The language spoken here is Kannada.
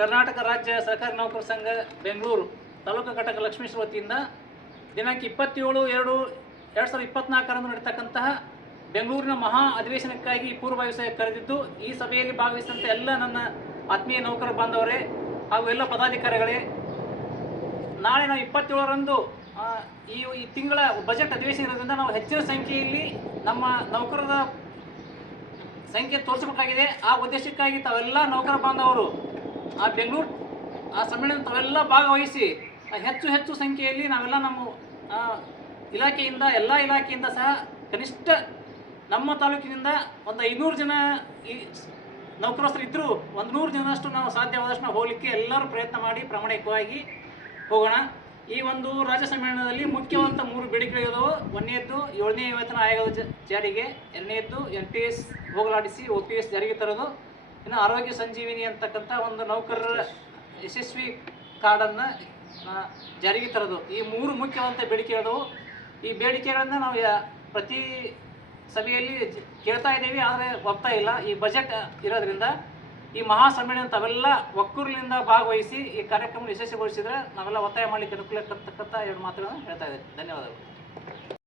ಕರ್ನಾಟಕ ರಾಜ್ಯ ಸಹಕಾರಿ ನೌಕರ ಸಂಘ ಬೆಂಗಳೂರು ತಾಲೂಕು ಘಟಕ ಲಕ್ಷ್ಮೇಶ್ವರ ವತಿಯಿಂದ ದಿನಾಂಕ 27/7/2024 ನಡೆತಕ್ಕಂತಹ ಬೆಂಗಳೂರಿನ ಮಹಾ ಅಧಿವೇಶನಕ್ಕಾಗಿ ಪೂರ್ವಭಾವಿ ಸಭೆ ಕರೆದಿದ್ದು, ಈ ಸಭೆಯಲ್ಲಿ ಭಾಗವಹಿಸಿದಂಥ ಎಲ್ಲ ನನ್ನ ಆತ್ಮೀಯ ನೌಕರ ಬಾಂಧವರೇ ಹಾಗೂ ಎಲ್ಲ ಪದಾಧಿಕಾರಿಗಳೇ, ನಾಳೆ ನಾವು 27ರಂದು ಈ ತಿಂಗಳ ಬಜೆಟ್ ಅಧಿವೇಶನ ಇರೋದ್ರಿಂದ ನಾವು ಹೆಚ್ಚಿನ ಸಂಖ್ಯೆಯಲ್ಲಿ ನಮ್ಮ ನೌಕರರ ಸಂಖ್ಯೆ ತೋರಿಸಬೇಕಾಗಿದೆ. ಆ ಉದ್ದೇಶಕ್ಕಾಗಿ ತಾವೆಲ್ಲ ನೌಕರ ಬಾಂಧವರು ಆ ಬೆಂಗಳೂರು ಸಮ್ಮೇಳನ ತಾವೆಲ್ಲ ಭಾಗವಹಿಸಿ ಹೆಚ್ಚು ಸಂಖ್ಯೆಯಲ್ಲಿ ನಾವೆಲ್ಲ ನಮ್ಮ ಇಲಾಖೆಯಿಂದ ಎಲ್ಲ ಇಲಾಖೆಯಿಂದ ಸಹ ಕನಿಷ್ಠ ನಮ್ಮ ತಾಲೂಕಿನಿಂದ ಒಂದು 500 ಜನ ಈ ನೌಕರಸ್ಥರು ಇದ್ದರೂ 100 ಜನರಷ್ಟು ನಾವು ಸಾಧ್ಯವಾದಷ್ಟು ನಾವು ಹೋಗಲಿಕ್ಕೆ ಎಲ್ಲರೂ ಪ್ರಯತ್ನ ಮಾಡಿ ಪ್ರಾಮಾಣಿಕವಾಗಿ ಹೋಗೋಣ. ಈ ಒಂದು ರಾಜ್ಯ ಸಮ್ಮೇಳನದಲ್ಲಿ ಮುಖ್ಯವಂತ 3 ಬೇಡಿಕೆಗಳಿದಾವೆ. ಒಂದನೇದ್ದು 7ನೇ ವೇತನ ಆಯೋಗದ ಜಾರಿಗೆ, ಎರಡನೇದ್ದು NPS ಹೋಗಲಾಡಿಸಿ OPS ಜಾರಿಗೆ ತರೋದು, ಇನ್ನು ಆರೋಗ್ಯ ಸಂಜೀವಿನಿ ಅಂತಕ್ಕಂಥ ಒಂದು ನೌಕರರ ಯಶಸ್ವಿ ಕಾರ್ಡನ್ನು ಜಾರಿಗೆ ತರೋದು. ಈ 3 ಮುಖ್ಯವಂತ ಬೇಡಿಕೆಗಳು. ಈ ಬೇಡಿಕೆಗಳನ್ನು ನಾವು ಪ್ರತಿ ಸಭೆಯಲ್ಲಿ ಕೇಳ್ತಾ ಇದ್ದೀವಿ, ಆದರೆ ಒಪ್ತಾ ಇಲ್ಲ. ಈ ಬಜೆಟ್ ಇರೋದ್ರಿಂದ ಈ ಮಹಾ ಸಮ್ಮೇಳನ ತಾವೆಲ್ಲ ಒಕ್ಕೂರಿನಿಂದ ಭಾಗವಹಿಸಿ ಈ ಕಾರ್ಯಕ್ರಮ ಯಶಸ್ವಿಗೊಳಿಸಿದರೆ ನಾವೆಲ್ಲ ಒತ್ತಾಯ ಮಾಡಲಿಕ್ಕೆ ಅನುಕೂಲ ಇರತಕ್ಕಂಥ 2 ಮಾತುಗಳನ್ನು ಹೇಳ್ತಾ ಇದ್ದೇವೆ. ಧನ್ಯವಾದಗಳು.